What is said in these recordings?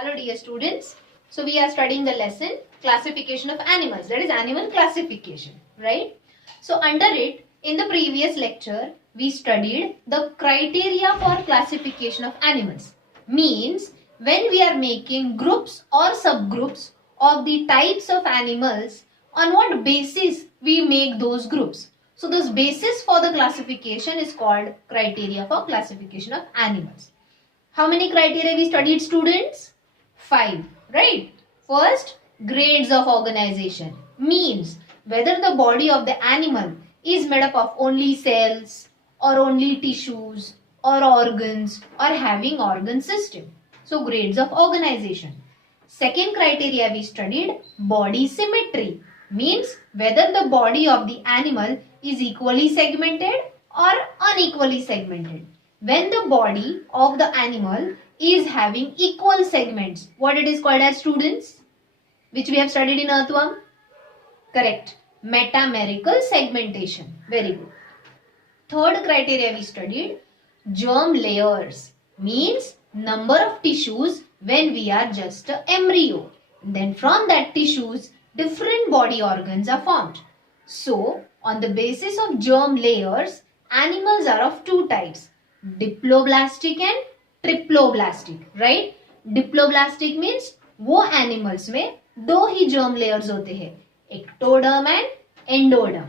Hello dear students. So we are studying the lesson classification of animals, that is animal classification, right? So under it, in the previous lecture, we studied the criteria for classification of animals. Means when we are making groups or subgroups of the types of animals, on what basis we make those groups. So this basis for the classification is called criteria for classification of animals. How many criteria we studied, students? 5, right? First, grades of organization means whether the body of the animal is made up of only cells or only tissues or organs or having organ system. So grades of organization. Second criteria we studied, body symmetry means whether the body of the animal is equally segmented or unequally segmented. When the body of the animal is having equal segments, what it is called as, students? Which we have studied in earthworm? Correct. Metamerical segmentation. Very good. Third criteria we studied, germ layers means number of tissues when we are just an embryo. Then from that tissues, different body organs are formed. So, on the basis of germ layers, animals are of two types, diploblastic and triploblastic, right? Diploblastic means वो animals में दो ही germ layers होते हैं, ectoderm and endoderm.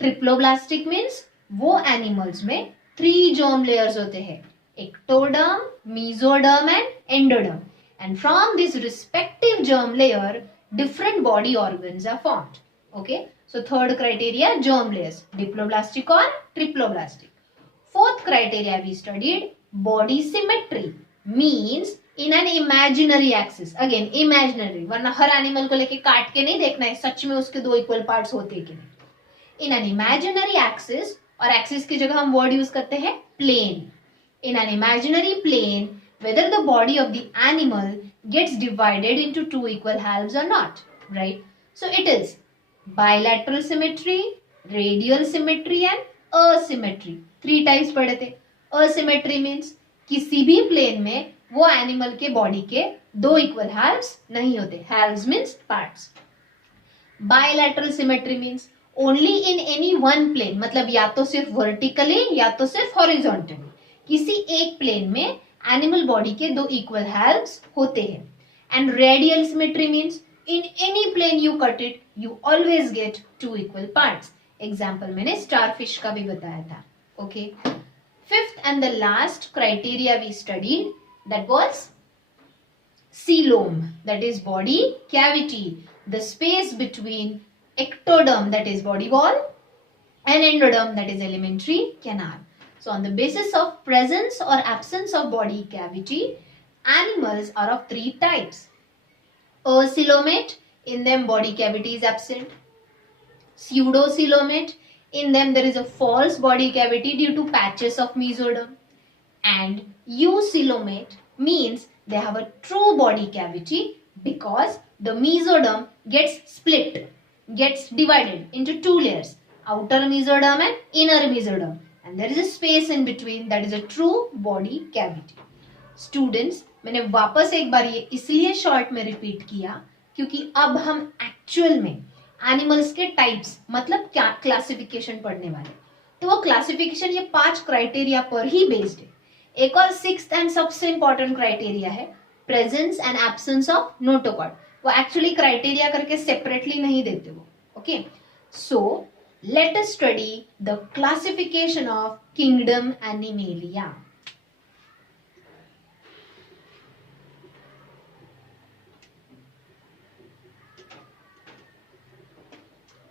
Triploblastic means वो animals में 3 germ layers होते हैं, ectoderm, mesoderm and endoderm. And from this respective germ layer, different body organs are formed. Okay. So third criteria, germ layers, diploblastic or triploblastic. Fourth criteria we studied, body symmetry means in an imaginary axis. Again imaginary, वरना हर animal को लेके काट के नहीं देखना है सच में उसके दो इक्वल पार्ट्स होते हैं कि नहीं. In an imaginary axis, और axis की जगह हम वर्ड यूज करते हैं plane. In an imaginary plane, whether the body of the animal gets divided into two equal halves or not, right? So it is bilateral symmetry, radial symmetry and asymmetry. 3 types पढ़े थे. Asymmetry means किसी भी plane में वो animal के body के दो equal halves नहीं होते. Halves means parts. Bilateral symmetry means only in any one plane, मतलब या तो सिर्फ vertically या तो सिर्फ horizontally. किसी एक प्लेन में एनिमल बॉडी के दो इक्वल हाल्व्स होते हैं. And radial symmetry means in any plane you cut it you always get 2 equal parts. Example मैंने स्टारफिश का भी बताया था. Okay. Fifth and the last criteria we studied, that was coelom, that is body cavity, the space between ectoderm, that is body wall, and endoderm, that is alimentary canal. So on the basis of presence or absence of body cavity, animals are of 3 types. Acoelomate, in them body cavity is absent. Pseudocoelomate, in them there is a false body cavity due to patches of mesoderm. And eucoelomate means they have a true body cavity because the mesoderm gets split, gets divided into 2 layers, outer mesoderm and inner mesoderm. And there is a space in between, that is a true body cavity. Students, मैंने वापस एक बार ये इसलिए short में repeat किया क्योंकि अब हम एक्चुअल में एनिमल्स के टाइप्स मतलब क्या क्लासिफिकेशन पढ़ने वाले. तो वो क्लासिफिकेशन ये 5 क्राइटेरिया पर ही बेस्ड है. एक और 6th एंड सबसे इंपॉर्टेंट क्राइटेरिया है presence and absence of notochord. वो एक्चुअली क्राइटेरिया करके सेपरेटली नहीं देते वो. Okay. So let us study the classification of kingdom Animalia.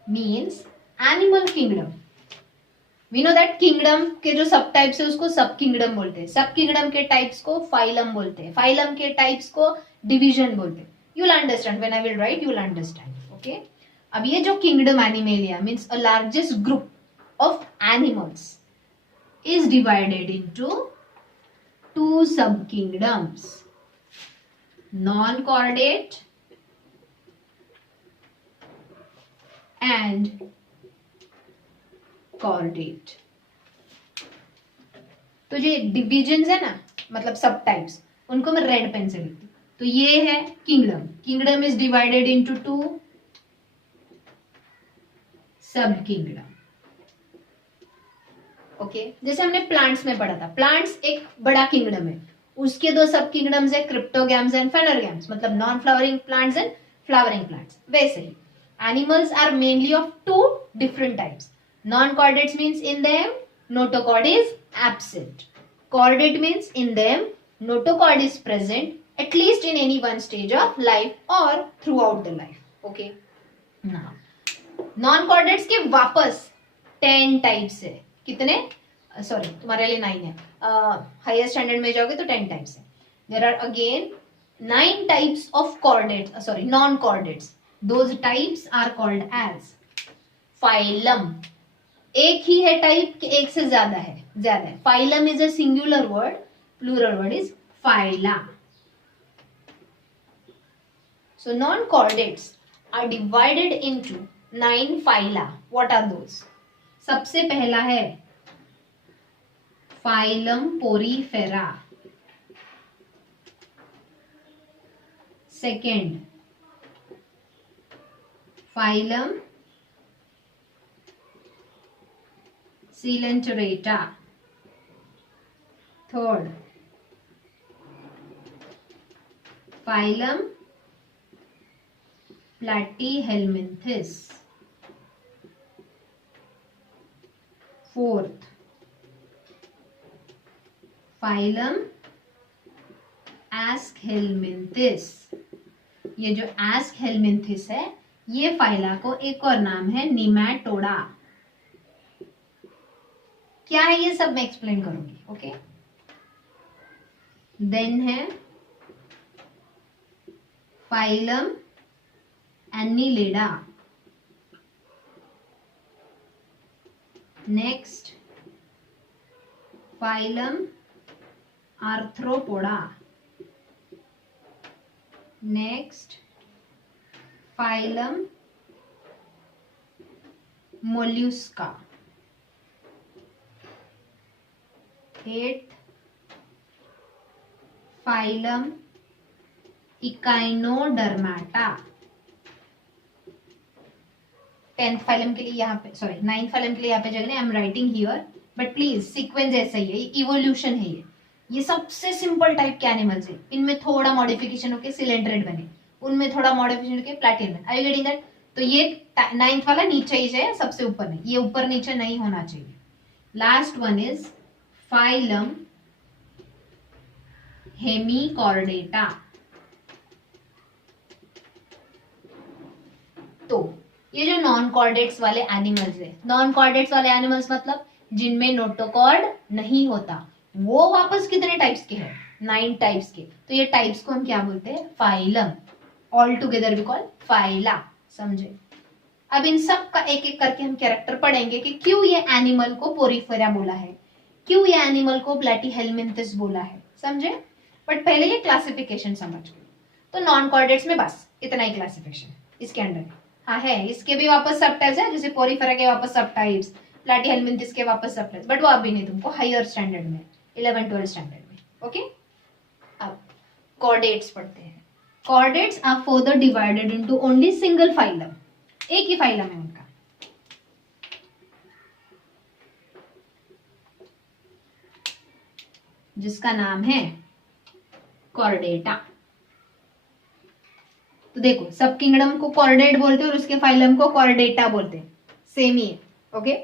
Means animal kingdom. We know that kingdom के जो सब टाइप्स है उसको सब किंगडम बोलते हैं. सब किंगडम के टाइप्स को फाइलम बोलते हैं. फाइलम के टाइप्स को डिवीजन बोलते हैं. You will understand when I will write. You will understand. Okay. अब ये जो kingdom animalia means a largest group of animals is divided into 2 सब kingdoms, non chordate and chordate. तो जो डिविजन्स है ना, मतलब सब टाइप्स, उनको मैं रेड पेन से लिखती हूँ. तो ये है kingdom. Kingdom is divided into 2 सब किंगडम. ओके, जैसे हमने प्लांट्स में पढ़ा था, प्लांट्स एक बड़ा किंगडम है, उसके दो सब किंगडम्स है, क्रिप्टोगैम्स एंड फेनरगैम्स, मतलब non flowering plants and flowering plants. वैसे ही animals are mainly of two different types. Non chordates means in them notochord is absent. Chordate means in them notochord is present at least in any one stage of life or throughout the life. Okay. Now non-chordates के वापस 10 types है. कितने? Sorry, तुम्हारे लिए 9 है. Higher standard में जाओगे तो 10 टाइप्स है. There are again 9 types of chordates, sorry non chordates. Those types are called as phylum. एक ही है टाइप कि एक से ज्यादा है? ज्यादा है. Phylum is a singular word, plural word is phyla. So non chordates are divided into 9 phyla. What are those? सबसे पहला है phylum porifera. Second phylum Coelenterata. Third, phylum Platyhelminthes. Fourth, phylum Aschelminthes. ये जो Aschelminthes है, ये phyla को एक और नाम है निमैटोडा. क्या है ये सब मैं एक्सप्लेन करूंगी. ओके. देन है phylum Annelida. Next phylum Arthropoda. Next phylum Mollusca. 8th phylum Echinodermata. 10th phylum के लिए यहाँ पे, सॉरी 9th फाइलम के लिए यहाँ पे जगह, I am writing here, but please sequence ऐसा ही है, इवोल्यूशन है ये सबसे सिंपल टाइप के एनिमल्स है. इनमें थोड़ा मॉडिफिकेशन होके सिलेंड्रेट बने, उनमें थोड़ा मॉडिफिकेशन होके platinum. I you getting that? तो ये 9th वाला नीचे ही है, सबसे ऊपर नहीं, ये ऊपर नीचे नहीं होना चाहिए. Last one is phylum Hemichordata. तो ये जो नॉन कॉर्डेट्स वाले एनिमल्स है, नॉन कॉर्डेट्स वाले एनिमल्स मतलब जिनमें नोटोकॉर्ड नहीं होता, वो वापस कितने टाइप्स के हैं? 9 टाइप्स के. तो ये टाइप्स को हम क्या बोलते हैं? Phylum. All together we call phyla. समझे? अब इन सब का एक एक करके हम कैरेक्टर पढ़ेंगे कि क्यों ये एनिमल को पोरीफेरा बोला है, क्यों ये एनिमल को प्लैटीहेल्मिंथस बोला है. समझे? बट पहले ये क्लासिफिकेशन समझ गए. तो नॉन कॉर्डेट्स में बस इतना ही क्लासिफिकेशन इसके अंडर. हाँ है, इसके भी वापस सब टाइप्स है, जैसे पोरीफेरा के वापस सब टाइप्स, प्लैटीहेल्मिंथस के वापस सब टाइप्स, बट वो अभी नहीं, तुमको हायर स्टैंडर्ड में 11-12 स्टैंडर्ड में. ओके. अब कॉर्डेट्स पढ़ते हैं. Chordates are further divided into only single phylum. एक ही फाइलम है उनका. जिसका नाम है कॉर्डेटा. तो देखो, सब किंगडम को कॉर्डेट बोलते हैं और उसके फाइलम को कॉर्डेटा बोलते हैं. सेम ही है. ओके.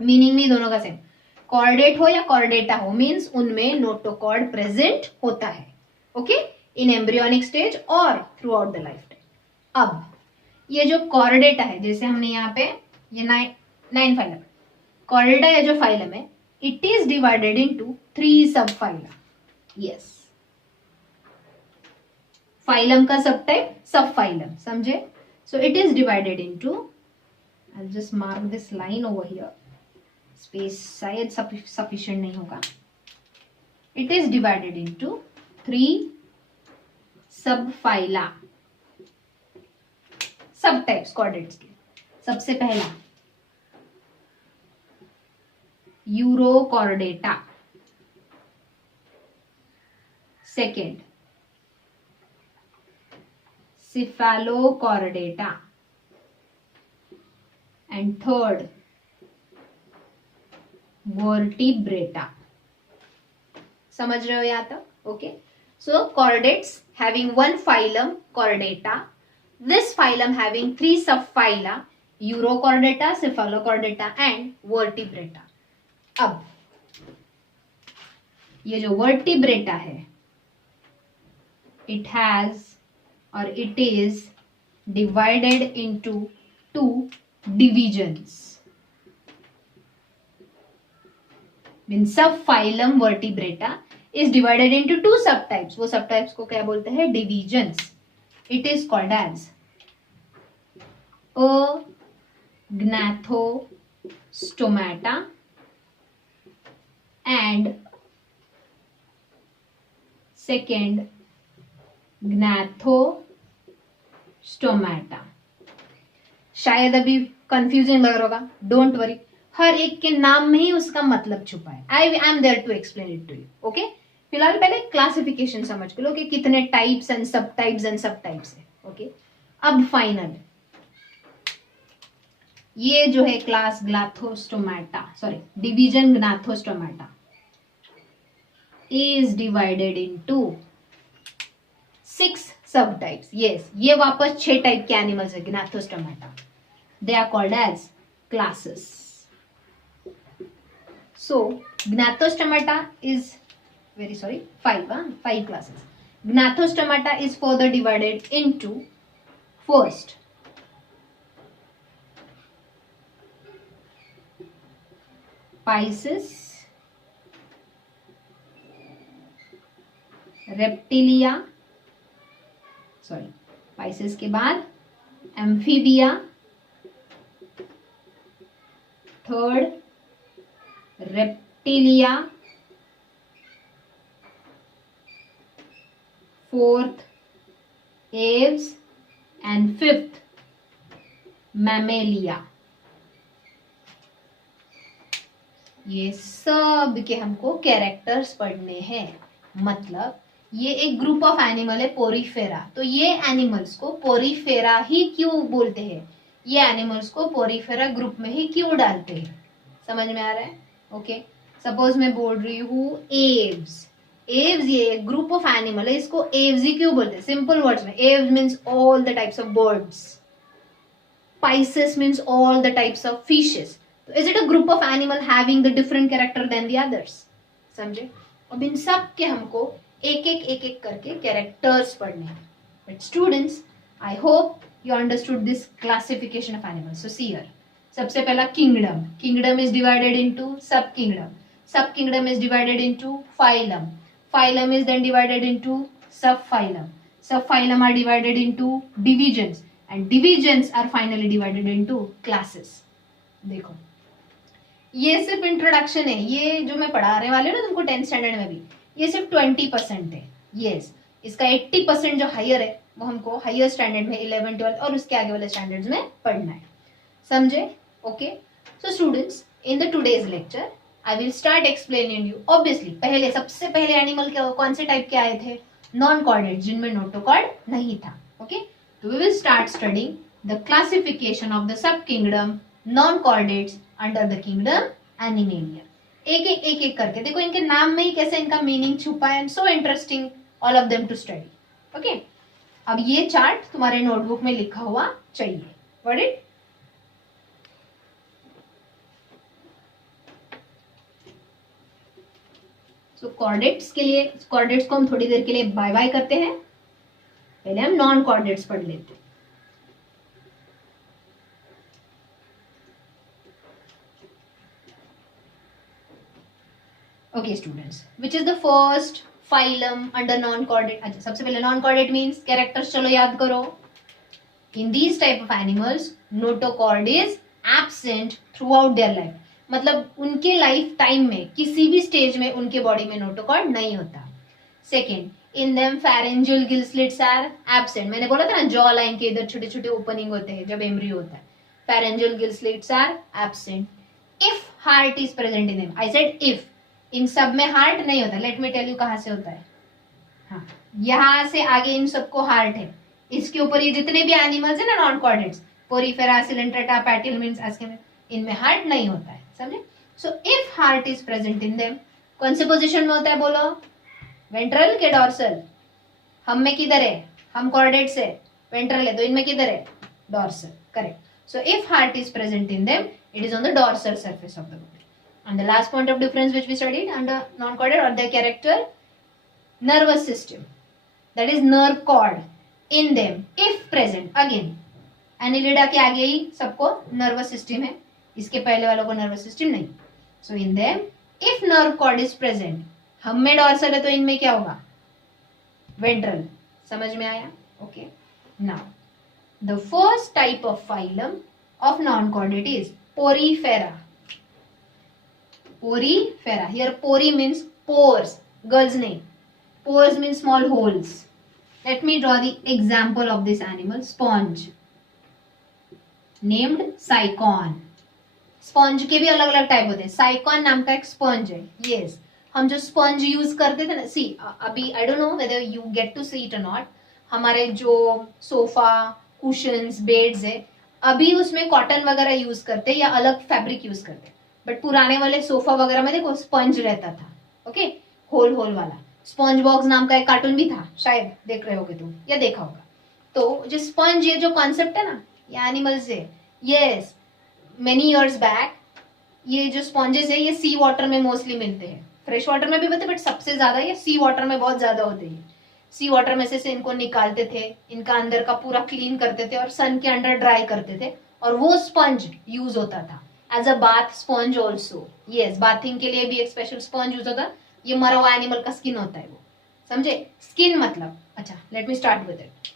मीनिंग भी दोनों का सेम. कॉर्डेट हो या कॉर्डेटा हो, मीन्स उनमें नोटोकॉर्ड प्रेजेंट होता है. ओके. इन एम्ब्रियोनिक स्टेज और through out the life time. अब ये जो कॉर्डेटा है, जैसे हमने यहाँ पे ये 9 फाइलम, कॉर्डेटा या जो फाइलम है, इट इज डिवाइडेड इनटू 3 सब फाइलम. यस, फाइलम का सब टाइप सब फाइलम. समझे? So it is divided into, I just mark this line over here, space शायद सफिशिएंट नहीं होगा. इट इज डिवाइडेड इनटू 3 सब फाइला, सब टाइप्स कॉर्डेट्स के. सबसे पहला urochordata. Second cephalochordata, and third vertebrata. समझ रहे हो यहाँ तक? Okay. So chordates having one phylum Chordata. This phylum having three subphyla Urochordata, Cephalochordata and Vertebrata. अब ये जो Vertebrata है, it has or it is divided into two divisions. Means subphylum Vertebrata is divided into two subtypes. वो subtypes को क्या बोलते हैं? Divisions. It is called as Agnathostomata and second Gnathostomata. शायद अभी कंफ्यूजन लग रहा होगा. डोंट वरी, हर एक के नाम में ही उसका मतलब छुपा है. I am there to explain it to you. Okay, फिलहाल पहले क्लासिफिकेशन समझ लो कि कितने टाइप्स एंड सब टाइप्स है. ओके, अब फाइनल ये जो है class Gnathostomata, sorry division Gnathostomata is divided into 6 sub types. Yes, ये वापस 6 टाइप के एनिमल्स है Gnathostomata. They are called as classes. So, Gnathostomata is, very sorry, 5 classes. Gnathostomata is further divided into first Pisces, Reptilia, sorry, Pisces के बाद Amphibia, third Reptilia, fourth Aves and fifth Mammalia. ये सब के हमको characters पढ़ने हैं. मतलब ये एक ग्रुप ऑफ एनिमल है पोरीफेरा. तो ये एनिमल्स को पोरीफेरा ही क्यों बोलते हैं? ये एनिमल्स को पोरीफेरा ग्रुप में ही क्यों डालते हैं? समझ में आ रहा है? ओके, सपोज मैं बोल रही हूँ एव्स. एव्स ये ग्रुप ऑफ एनिमल है, इसको एव्स ही क्यों बोलते हैं? सिंपल वर्ड्स में Aves means all the types of birds. Pisces means all the types of fishes. तो is it a group of animal having the different character than the others? समझे? अब इन सब के हमको एक एक करके कैरेक्टर्स पढ़ने हैं. But students, I hope you understood this classification of animals. So see here, सबसे पहला kingdom. Kingdom is divided into sub kingdom. Sub kingdom is divided into phylum. Phylum is then divided into sub phylum. Sub phylum are divided into divisions and divisions are finally divided into classes. देखो, ये सिर्फ introduction है. ये जो मैं पढ़ाने वाले हूँ ना तुमको 10th स्टैंडर्ड में भी, ये सिर्फ 20% है. यस, इसका 80% जो हायर है वो हमको हायर स्टैंडर्ड में 11th 12th और उसके आगे वाले स्टैंडर्ड्स में पढ़ना है. समझे? Okay, so students, in the today's lecture I will start explaining you. Obviously पहले सबसे पहले एनिमल कौन से टाइप के आए थे? नॉन कॉर्डेट, जिनमें नोटोकॉर्ड नहीं था. ओके, तो we will start studying the classification of the sub kingdom non chordates under the kingdom Animalia. एक एक करके देखो, इनके नाम में ही कैसे इनका मीनिंग छुपा है. So interesting, all of them to study. Okay, अब ये चार्ट तुम्हारे नोटबुक में लिखा हुआ चाहिए. Got it? तो कॉर्डेट्स के लिए, कॉर्डेट्स को हम थोड़ी देर के लिए बाय बाय करते हैं. पहले हम नॉन कॉर्डेट्स पढ़ लेते हैं. Okay students, which is the first phylum under non chordate? अच्छा, सबसे पहले नॉन कॉर्डेट मीन्स कैरेक्टर्स. चलो याद करो. In these type of animals notochord is absent through out their life. मतलब उनके लाइफ टाइम में किसी भी स्टेज में उनके बॉडी में नोटोकॉर्ड नहीं होता. Second, in them pharyngeal gill slits are absent. मैंने बोला था ना, जॉ लाइन के इधर छोटे छोटे ओपनिंग होते हैं जब एम्ब्रियो होता है. Pharyngeal gill slits are absent. If heart is present in them, I said if. इन सब में हार्ट नहीं होता. लेट मी टेल यू कहां से होता है. हाँ, यहां से आगे इन सबको हार्ट है. इसके ऊपर ये जितने भी एनिमल्स है ना नॉन कॉर्डेट्स, पोरीफेरा, सिलेंट्रेटा, पैटिलमेंट्स, एस्केमेंट, इनमें हार्ट नहीं होता है, समझे? So if heart is present in them, कौन से पोजीशन में होता है बोलो? वेंट्रल के डॉर्सल? हम में किधर है? हम कॉर्डेट्स है, वेंट्रल है, तो इनमें किधर है? Dorsal, correct. So if heart is present in them, it is on the dorsal surface of the body. And the last point of difference which we studied under non-chordate or their character, nervous system, that is nerve cord in them if present. Again annelida के आगे ही सबको nervous system है, इसके पहले वालों को nervous system नहीं. So in them if nerve cord is present, हम में dorsal है तो इनमें क्या होगा? Ventral. समझ में आया? Okay. Now the first type of phylum of non-chordate is Porifera. Porifera. Here pori means pores. Girls name. Pores means small holes. Let me draw the example of this animal. Sponge. Named Sycon. Sponge के भी अलग अलग type होते हैं. Sycon नाम का एक sponge है. Yes. हम जो sponge यूज करते थे ना, see अभी I don't know whether you get to see it or not. हमारे जो सोफा, कुशन्स, बेड्स है, अभी उसमें कॉटन वगैरह यूज करते हैं या अलग फैब्रिक यूज करते हैं. बट पुराने वाले सोफा वगैरह में देखो स्पंज रहता था. ओके, होल होल वाला. स्पंज बॉक्स नाम का एक कार्टून भी था, शायद देख रहे होगे तुम या देखा होगा. तो जो स्पंज, ये जो कॉन्सेप्ट है ना, ये एनिमल्स है. यस, मेनी इयर्स बैक ये जो स्पॉन्जेस है ये सी वाटर में मोस्टली मिलते हैं. फ्रेश वाटर में भी होते, बट सबसे ज्यादा ये सी वाटर में बहुत ज्यादा होते हैं. सी वाटर में से इनको निकालते थे, इनका अंदर का पूरा क्लीन करते थे और सन के अंडर ड्राई करते थे, और वो स्पंज यूज होता था as a bath sponge also. Yes, bathing के लिए भी एक स्पेशल स्पंज यूज होता. ये मरा हुआ एनिमल का स्किन होता है वो, समझे? स्किन मतलब, अच्छा let me start with it.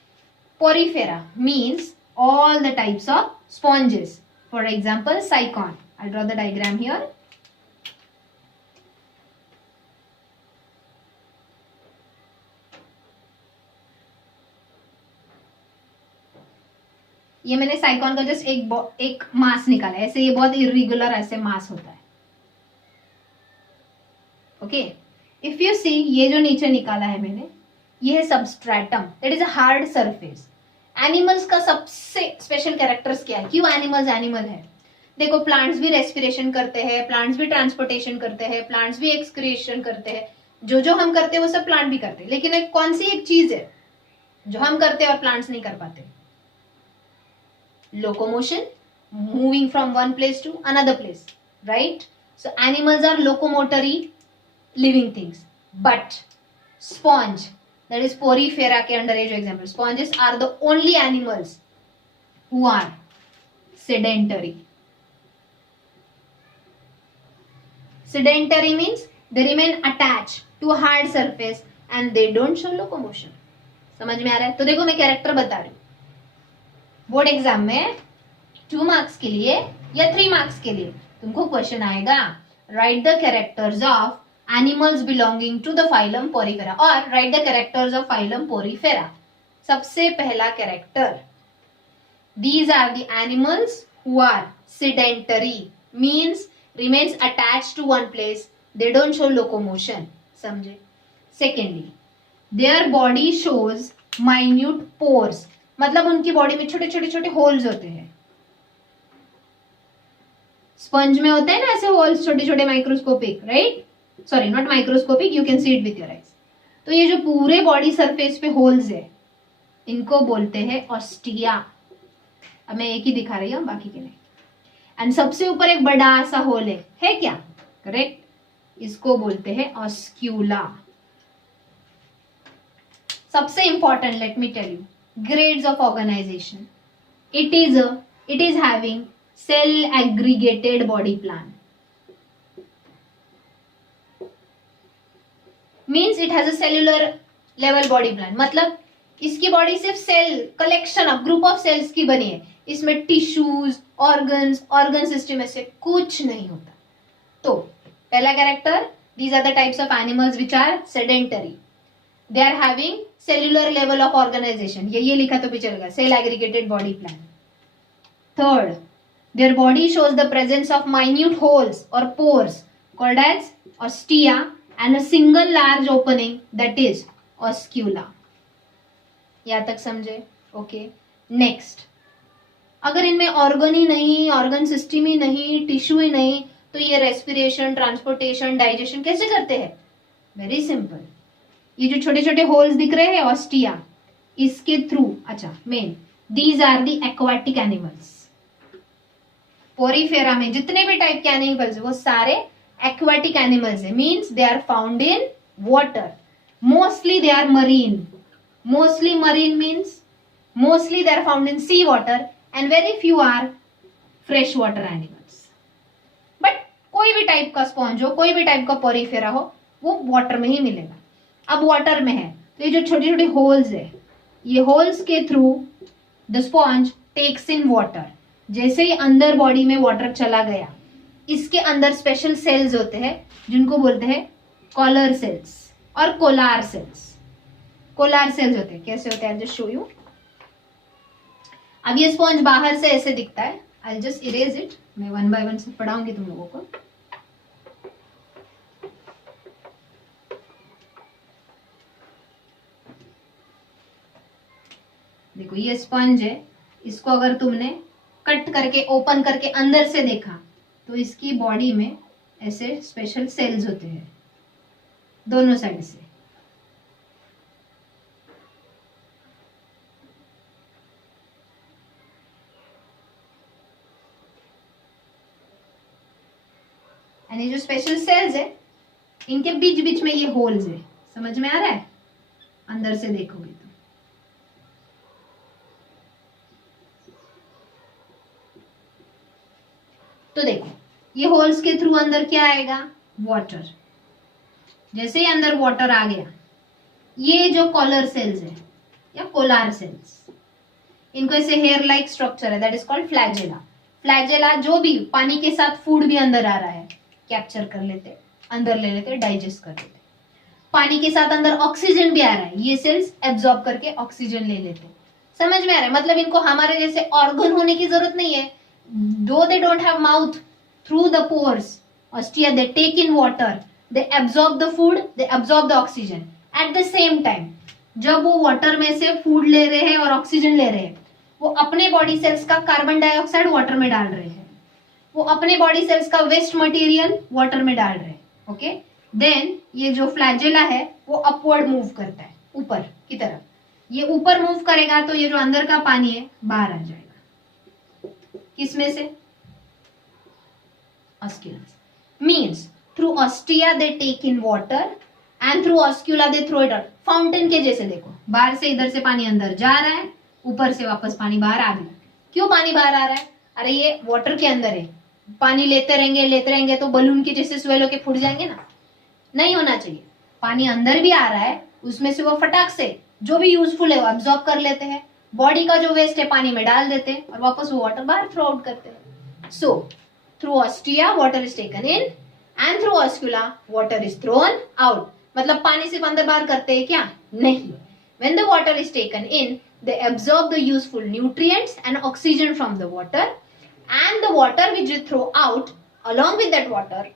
Porifera means all the types of sponges. For example, Sycon. I'll draw the diagram here. ये मैंने साइकॉन का जस्ट एक मास निकाला है. ऐसे ये बहुत इरेगुलर ऐसे मास होता है. ओके, इफ यू सी, ये जो नीचे निकाला है मैंने, ये है substratum, that is a hard surface. Animals का सबसे स्पेशल कैरेक्टर्स क्या है? क्यों एनिमल्स एनिमल है? देखो, प्लांट्स भी रेस्पिरेशन करते हैं, प्लांट्स भी ट्रांसपोर्टेशन करते हैं, प्लांट्स भी एक्सक्रीशन करते हैं. जो हम करते हैं वो सब प्लांट भी करते हैं. लेकिन एक कौन सी एक चीज है जो हम करते हैं और प्लांट्स नहीं कर पाते? Locomotion, moving from one place to another place, right? So animals are locomotory living things. But sponge, that is porifera के अंडर जो example, sponges are the only animals who are sedentary. Sedentary means they remain attached to a hard surface and they don't show locomotion. समझ में आ रहा है? तो देखो मैं character बता रही हूँ. बोर्ड एग्जाम में 2 मार्क्स के लिए या 3 मार्क्स के लिए तुमको क्वेश्चन आएगा, right the characters of animals belonging to the phylum Porifera or write the characters of phylum Porifera. सबसे पहला character, these are the animals who are sedentary, means remains attached to one place, they don't show locomotion. समझे? Secondly, their body shows minute pores, मतलब उनकी body में छोटे छोटे छोटे holes होते हैं. स्पंज में होते हैं ना ऐसे होल्स, छोटे छोटे microscopic, right? Sorry, not microscopic, you can see it with your eyes. तो ये जो पूरे बॉडी सरफेस पे होल्स है, इनको बोलते हैं ऑस्टिया. अब मैं एक ही दिखा रही हूँ, बाकी के नहीं. एंड सबसे ऊपर एक बड़ा सा होल है क्या? करेक्ट, इसको बोलते हैं ऑस्क्यूला. सबसे important, let me tell you, grades of organization. It is having cell aggregated body plan. Means it has a cellular level body plan. मतलब इसकी बॉडी सिर्फ cell collection of group of cells की बनी है. इसमें tissues, organ system ऐसे कुछ नहीं होता. तो पहला character, these are the types of animals which are sedentary. They are having cellular level of organisation. ये लिखा तो भी चलेगा, cell aggregated body plan. Third, their body shows the presence of minute holes और pores called as ostia and a single large opening that is oscula. यहाँ तक समझे? Okay, next, अगर इनमें ऑर्गन ही नहीं, ऑर्गन सिस्टम ही नहीं, टिश्यू ही नहीं, तो ये रेस्पिरेशन, ट्रांसपोर्टेशन, डाइजेशन कैसे करते हैं? वेरी सिंपल, ये जो छोटे छोटे होल्स दिख रहे हैं ऑस्टिया, इसके थ्रू, अच्छा main, these are the aquatic animals. Porifera में जितने भी टाइप के एनिमल्स है वो सारे एक्वाटिक एनिमल्स है, means they are found in water, mostly they are marine, mostly marine means mostly they are found in sea water and very few are fresh water animals. But कोई भी type का sponge हो, कोई भी type का Porifera हो, वो water में ही मिलेगा। अब वाटर में है तो ये जो छोटे छोटे होल्स है, ये होल्स के through the sponge takes in water, जैसे ही अंदर बॉडी में वाटर चला गया, इसके अंदर स्पेशल सेल्स होते हैं जिनको बोलते हैं कॉलर सेल्स और कोलार सेल्स। कोलार सेल्स होते हैं, कैसे होते हैं, जस्ट शो यू। अब ये स्पॉन्ज बाहर से ऐसे दिखता है, आई जस्ट इरेज इट, मैं वन बाय वन से पढ़ाऊंगी तुम लोगों को। देखो ये स्पंज है, इसको अगर तुमने कट करके ओपन करके अंदर से देखा तो इसकी बॉडी में ऐसे स्पेशल सेल्स होते हैं दोनों साइड से। एंड ये जो स्पेशल सेल्स है, इनके बीच बीच में ये होल्स है, समझ में आ रहा है? अंदर से देखोगे तो देखो ये होल्स के थ्रू अंदर क्या आएगा? वाटर। जैसे ही अंदर वाटर आ गया, ये जो कॉलर सेल्स है या कोलार सेल्स, इनको ऐसे हेयर लाइक स्ट्रक्चर है, that is called flagella. Flagella जो भी पानी के साथ फूड भी अंदर आ रहा है कैप्चर कर लेते, अंदर ले लेते, डाइजेस्ट कर लेते। पानी के साथ अंदर ऑक्सीजन भी आ रहा है, ये सेल्स एब्जॉर्ब करके ऑक्सीजन ले लेते। समझ में आ रहा है? मतलब इनको हमारे जैसे ऑर्गन होने की जरूरत नहीं है। Though they don't have mouth, through the pores, ostia, they take in water, they absorb the food, they absorb the oxygen. At the same time, जब वो वाटर में से फूड ले रहे हैं और ऑक्सीजन ले रहे हैं, वो अपने बॉडी सेल्स का कार्बन डाइऑक्साइड वाटर में डाल रहे हैं, वो अपने बॉडी सेल्स का वेस्ट मटेरियल वाटर में डाल रहे हैं। ओके, देन ये जो फ्लैजेला है वो अपवर्ड मूव करता है, ऊपर की तरफ। ये ऊपर मूव करेगा तो ये जो अंदर का पानी है बाहर आ जाएगा। किसमें से? Osculus. Means through ostia they take in water and through oscula they throw it out. Fountain के जैसे देखो, बाहर से इधर से पानी अंदर जा रहा है, ऊपर से वापस पानी बाहर आ गया। क्यों पानी बाहर आ रहा है? अरे ये वाटर के अंदर है, पानी लेते रहेंगे तो बलून के जैसे स्वेल होके फूट जाएंगे ना, नहीं होना चाहिए। पानी अंदर भी आ रहा है, उसमें से वो फटाक से जो भी यूजफुल है वो अब्सॉर्ब कर लेते हैं, बॉडी का जो वेस्ट है पानी में डाल देते हैं और वापस वो वाटर बाहर थ्रो आउट करते हैं। So through ostia water is taken in and through oscula water is thrown out. मतलब पानी सिर्फ अंदर बाहर करते हैं क्या? नहीं। When the water is taken in, they absorb the useful nutrients and oxygen from the water, and the water which they throw out along with that water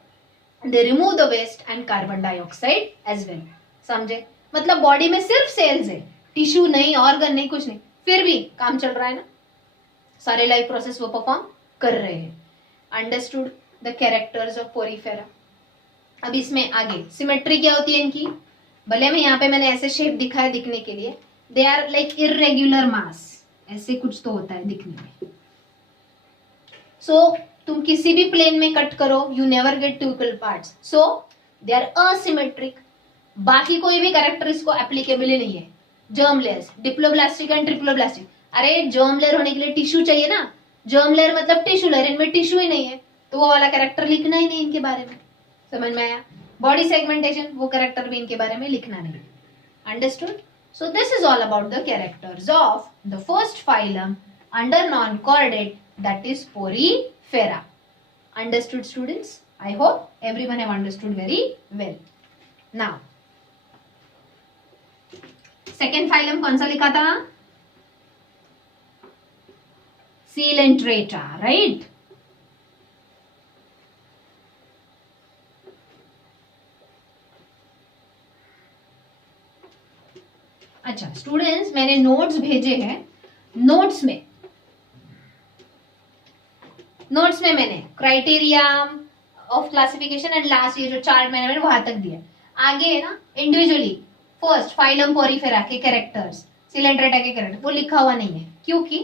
they remove the waste and carbon dioxide as well. समझे? मतलब body में सिर्फ sales है, tissue नहीं, organ नहीं, कुछ नहीं, फिर भी काम चल रहा है ना, सारे लाइफ प्रोसेस वो परफॉर्म कर रहे हैं। Understood the characters of Porifera. अब इसमें आगे सिमेट्री क्या होती है इनकी? भले में यहाँ पे मैंने ऐसे शेप दिखाया दिखने के लिए, दे आर लाइक इरेग्युलर मास, ऐसे कुछ तो होता है दिखने में। सो तुम किसी भी प्लेन में कट करो, you never get two equal parts, so they are asymmetric. बाकी कोई भी कैरेक्टर इसको एप्लीकेबल ही नहीं है। Germ layers, diploblastic and triploblastic. अरे जर्म लेयर होने के लिए टिश्यू चाहिए ना, जर्म लेयर मतलब टिश्यू लेयर, इनमें टिश्यू ही नहीं है तो वो वाला कैरेक्टर लिखना ही नहीं इनके बारे में। समझ में आया? बॉडी सेगमेंटेशन, वो कैरेक्टर भी इनके बारे में लिखना नहीं। Understood? So this is all about the characters of the first phylum under non chordate, that is Porifera. Understood students? I hope everyone have understood very well. Now, second phylum कौन सा लिखा था? Coelenterata, right? अच्छा students, मैंने notes भेजे हैं, notes में मैंने criteria of classification and last ये जो चार्ट मैंने वहां तक दिया। आगे है ना इंडिविजुअली फर्स्ट फाइलम पोरिफेरा के कैरेक्टर्स, सिलेंड्रेटा के कैरेक्टर वो लिखा हुआ नहीं है क्योंकि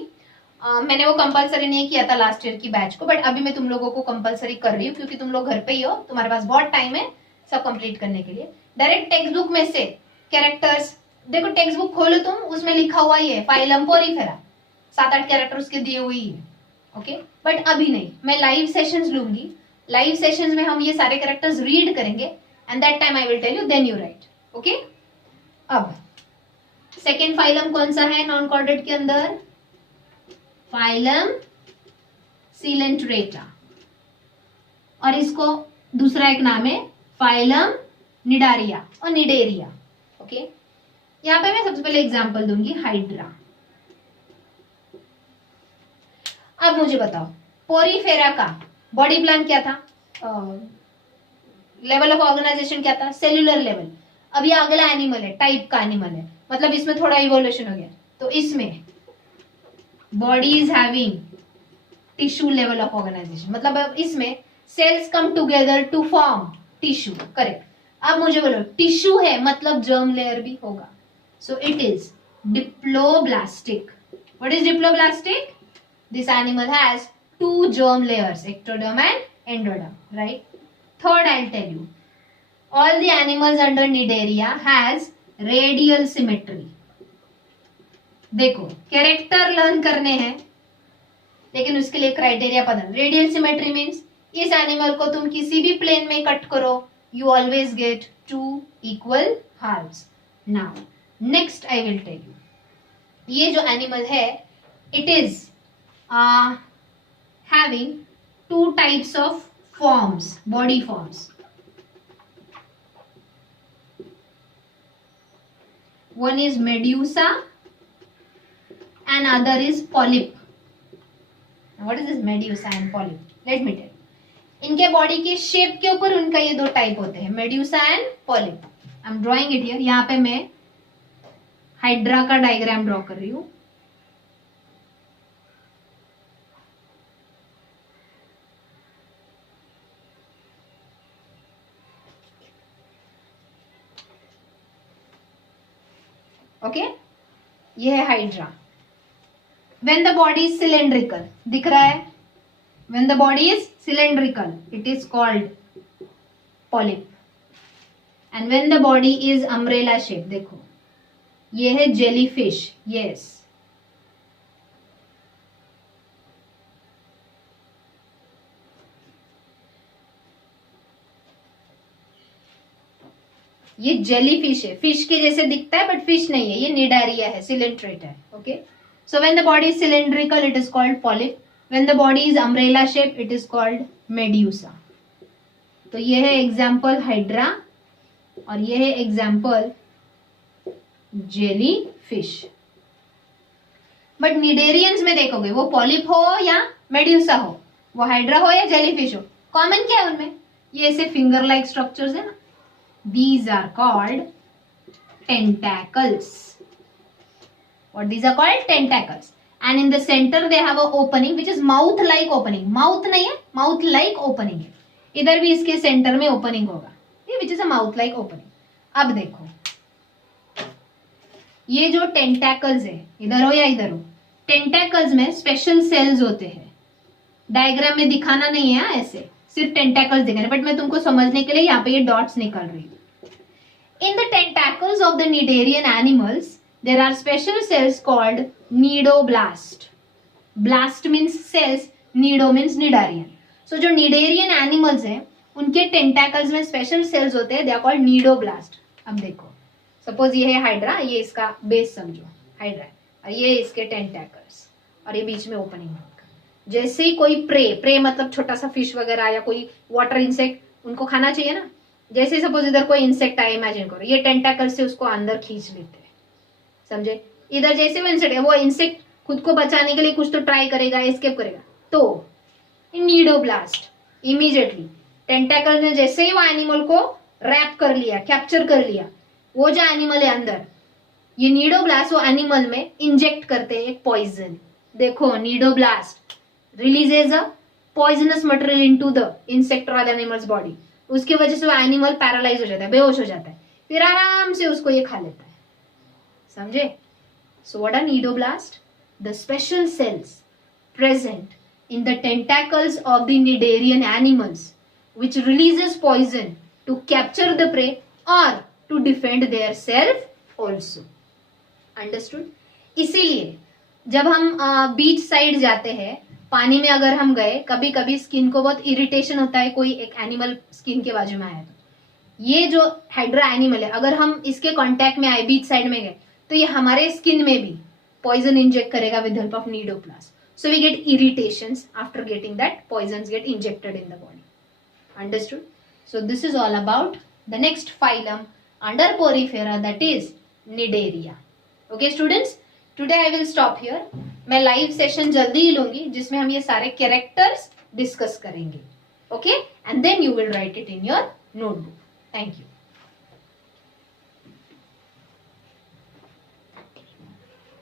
मैंने वो कंपलसरी नहीं किया था लास्ट ईयर की बैच को, बट अभी मैं तुम लोगों को कंपलसरी कर रही हूँ क्योंकि तुम लोग घर पे ही हो, तुम्हारे पास बहुत टाइम है सब कंप्लीट करने के लिए। डायरेक्ट टेक्स्ट बुक में से कैरेक्टर्स देखो, टेक्स्ट बुक खोलो तुम, उसमें लिखा हुआ ही है फाइलम पोरिफेरा, 7-8 कैरेक्टर उसके दिए हुए ही है। ओके बट अभी नहीं, मैं लाइव सेशंस लूंगी, लाइव सेशंस में हम ये सारे कैरेक्टर्स रीड करेंगे and that time I will tell you, then you write. Okay अब सेकेंड फाइलम कौन सा है नॉन कॉर्डेट के अंदर? फाइलम सिलेंट्रेटा, और इसको दूसरा एक नाम है फाइलम निडारिया और निडेरिया। ओके यहां पे मैं सबसे पहले एग्जांपल दूंगी हाइड्रा। अब मुझे बताओ पोरीफेरा का बॉडी प्लान क्या था, लेवल ऑफ ऑर्गेनाइजेशन क्या था? Cellular level. अब ये अगला एनिमल है, टाइप का एनिमल है, मतलब इसमें थोड़ा इवोल्यूशन हो गया, तो इसमें body is having tissue level of organization, मतलब अब इसमें cells come together to form tissue. Correct. अब मुझे बोलो टिश्यू है मतलब जर्म लेयर भी होगा, so it is diploblastic. What is diploblastic? This animal has 2 germ layers, ectoderm and endoderm, right? Third, I'll tell you, all the animals under Nidaria has radial symmetry. देखो character learn करने हैं लेकिन उसके लिए criteria पता। Radial symmetry means इस animal को तुम किसी भी प्लेन में कट करो, you always get 2 equal halves. Now, next I will tell you, ये जो एनिमल है it is having 2 types of forms, body forms. One is medusa and other is polyp. What is this medusa and polyp? Let me tell you. इनके body की shape के ऊपर उनका ये 2 type होते हैं, medusa and polyp. I am drawing it here. यहाँ पे मैं हाइड्रा का डायग्राम ड्रॉ कर रही हूं। ओके ये है hydra. When the body is cylindrical, दिख रहा है? When the body is cylindrical it is called polyp, and when the body is umbrella shape, देखो ये है जेलीफिश। यस ये जेली फिश है, फिश के जैसे दिखता है बट फिश नहीं है, ये निडारिया है, सिलेंट्रेट है। Okay so when the body is cylindrical it is called polyp, when the body is umbrella shape it is called medusa. तो ये है एग्जाम्पल हाइड्रा और ये है example jelly fish. But cnidarians में देखोगे वो पॉलिप हो या मेड्यूसा हो, वो हाइड्रा हो या जेली फिश हो, कॉमन क्या है उनमें? ये ऐसे फिंगर लाइक स्ट्रक्चर्स है ना, these are called tentacles. What these are called? Tentacles. And in the center they have a opening which is mouth like opening. Mouth नहीं है, mouth like opening है। इधर भी इसके सेंटर में ओपनिंग होगा, ये which is a mouth like opening। अब देखो ये जो टेंटैकल्स है, इधर हो या इधर हो, टेंटैकल्स में स्पेशल सेल्स होते हैं। डायग्राम में दिखाना नहीं है ऐसे, सिर्फ टेंटैकल्स दिख रहे हैं, बट मैं तुमको समझने के लिए यहाँ पे ये डॉट्स निकाल रही हूँ। In the tentacles of the Cnidarian animals, there are special cells called cnidoblast. Blast means cells, cnido means Cnidarian. So जो Cnidarian animals हैं, उनके tentacles में special cells होते हैं, they are called cnidoblast. अब देखो, suppose ये है हाइड्रा, ये इसका बेस समझो, हाइड्रा, और ये इसके tentacles, और ये बीच में ओपनिंग होगा। जैसे ही कोई प्रे मतलब छोटा सा फिश वगैरह या कोई वाटर इंसेक्ट, उनको खाना चाहिए ना, जैसे सपोज इधर कोई इंसेक्ट आया, इमेजिन करो, ये टेंटाकल से उसको अंदर खींच लेते हैं, समझे? इधर जैसे वो इंसेक्ट है, वो इंसेक्ट खुद को बचाने के लिए कुछ तो ट्राई करेगा, एस्केप करेगा, तो नीडोब्लास्ट इमीडिएटली टेंटाकल ने जैसे ही वो एनिमल को रैप कर लिया, कैप्चर कर लिया, वो जो एनिमल है अंदर ये नीडोब्लास्ट वो एनिमल में इंजेक्ट करते हैं एक पॉइजन. देखो cnidoblast releases a poisonous material into the insect और एनिमल्स बॉडी. उसके वजह से वो एनिमल पैरालाइज हो जाता है, बेहोश हो जाता है, फिर आराम से उसको ये खा लेता है. समझे? So what are cnidoblast? The special cells present in the tentacles of the cnidarian animals which releases poison to capture the prey or to defend their self also. Understood? इसीलिए जब हम बीच साइड जाते हैं, पानी में अगर हम गए, कभी कभी स्किन को बहुत इरिटेशन होता है, कोई एक एनिमल स्किन के बाजू में आया तो ये जो हाइड्रा एनिमल है, अगर हम इसके कांटेक्ट में आए, बीच साइड में गए, तो ये हमारे स्किन में भी पॉइजन इंजेक्ट करेगा with help of नीडोप्लास्ट. So we get irritations after getting that poisons get injected in the body. Understood? So this is all about the next phylum under Porifera, that is Cnidaria. Okay students, today I will stop here. मैं live session जल्दी ही लूंगी जिसमें हम ये सारे characters discuss करेंगे. Okay? And then you will write it in your notebook. Thank you.